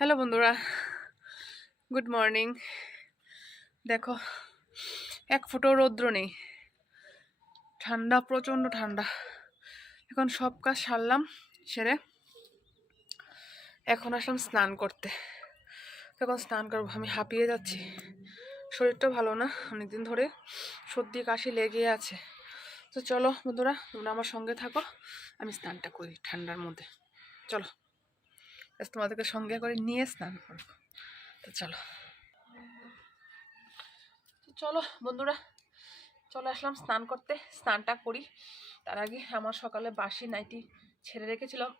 Hello বন্ধুরা, good morning. দেখো, এক ফোঁটাও রৌদ্র নেই, ঠান্ডা, প্রচণ্ড ঠান্ডা। এখন সব কাজ সারলাম, সেরে এখন আসলাম স্নান করতে। এখন স্নান করবো, আমি হাঁপিয়ে যাচ্ছি, শরীরটা ভালো না, অনেকদিন ধরে সর্দি কাশি লেগে আছে। তো চলো বন্ধুরা, তোমরা আমার সঙ্গে থাকো, আমি স্নানটা করি ঠান্ডার মধ্যে। চলো, তোমাদেরকে সঙ্গে করে নিয়ে স্নান করবো। তো চলো চলো বন্ধুরা, চলে আসলাম স্নান করতে, স্নানটা করি। তার আগে আমার সকালে বাসি নাইটি ছেড়ে রেখেছিলাম,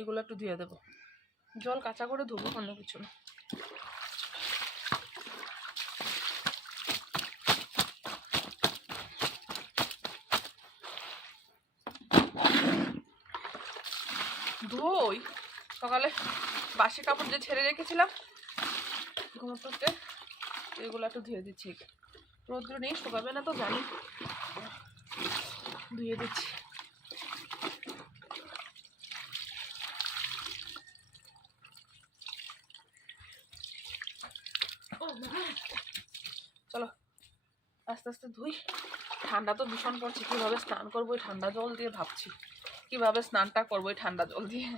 এগুলো একটু ধুয়ে দেবো। জল কাঁচা করে ধুবো, অন্য কিছু না। ধুই সকালে বাসি কাপড় যে ছেড়ে রেখেছিলাম ঘুমোতে, এগুলো একটু ধুয়ে দিচ্ছি। রৌদ্র নেই, শুকাবে না তো জানি, ধুয়ে দিচ্ছি। চলো আস্তে আস্তে ধুই। ঠান্ডা তো ভীষণ পড়ছে, কিভাবে স্নান করবো এই ঠান্ডা জল দিয়ে ভাবছি, কিভাবে স্নানটা করবো এই ঠান্ডা জল দিয়ে।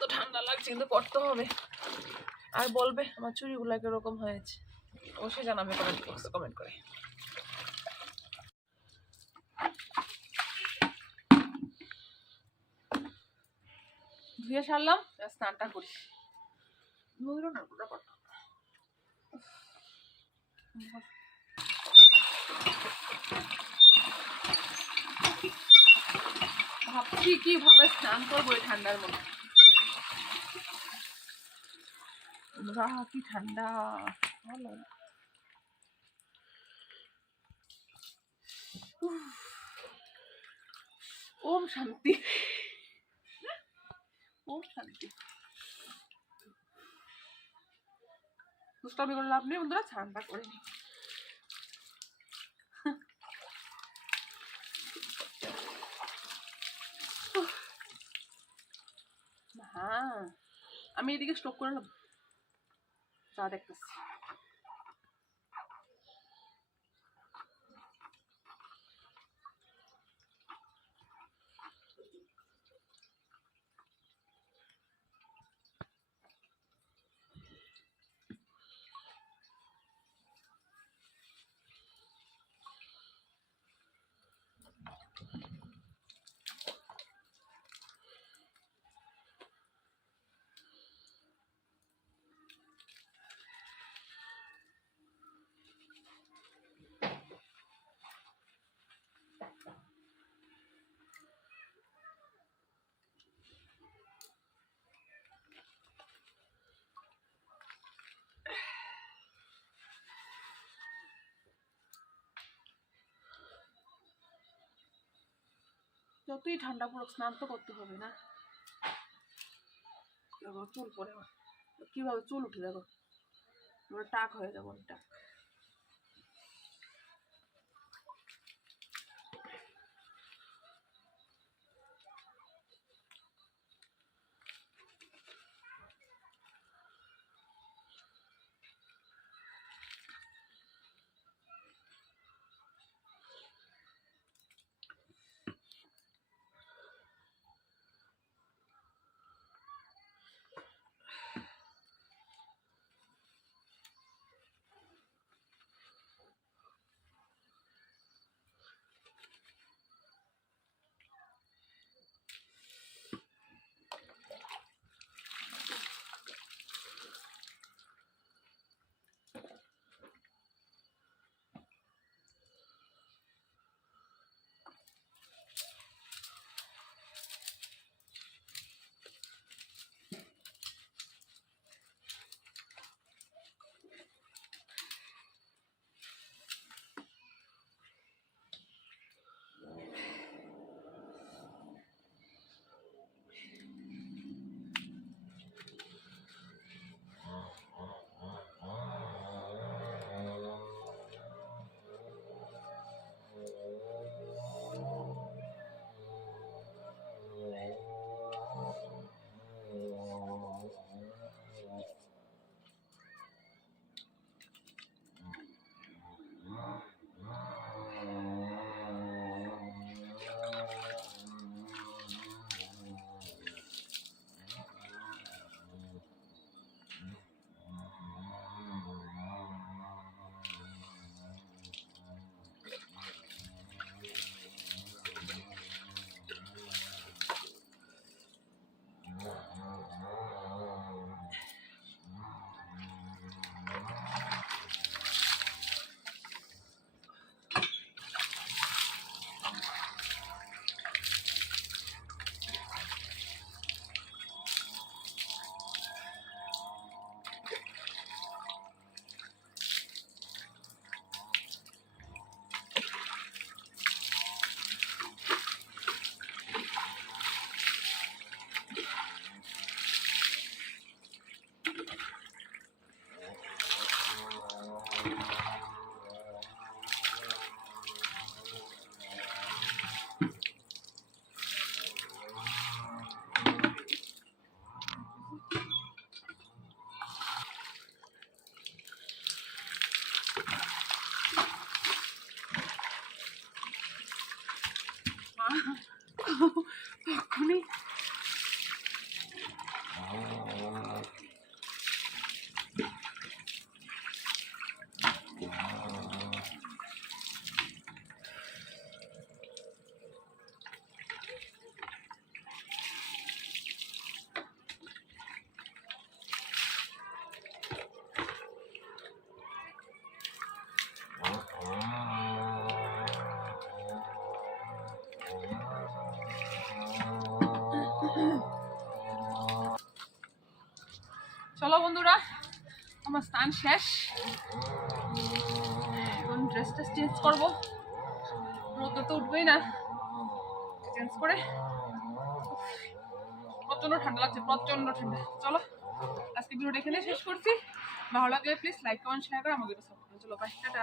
তো ঠান্ডা লাগছে, কিন্তু করতে হবে। আর বলবে আমার চুড়িগুলো কিরকম হয়েছে, অবশ্যই জানাবে কমেন্ট বক্সে কমেন্ট করে। ধুয়ে সারলাম, স্নানটা করি। ধুইল না পুরো কথা। ভাবছি কিভাবে স্নান করবো এই ঠান্ডার মধ্যে। কি ঠান্ডা, ভালো। ওম শান্তি, ওম শান্তি। দুষ্টামি করে লাভ নেই বন্ধুরা, ঠান্ডা করে নি। হ্যাঁ, আমি এদিকে স্টক করে নেব, চা দেখতেছি। যতই ঠান্ডা পড়ুক স্নান তো করতে হবে না। চুল পরে কিভাবে চুল উঠে, দেখো টাক হয়ে যাবো টাক। তখনই চলো বন্ধুরা, আমার স্নান শেষ। এখন ড্রেসটা চেঞ্জ করবো, রোদ তো উঠবেই না। চেঞ্জ করে, প্রচন্ড ঠান্ডা লাগছে, প্রচন্ড ঠান্ডা। চলো আজকে ভিডিওটা এখানে শেষ করছি। ভালো লাগলে প্লিজ লাইক কমেন্ট শেয়ার করে আমাকে সাপোর্ট করো। চলো বাই, টাটা।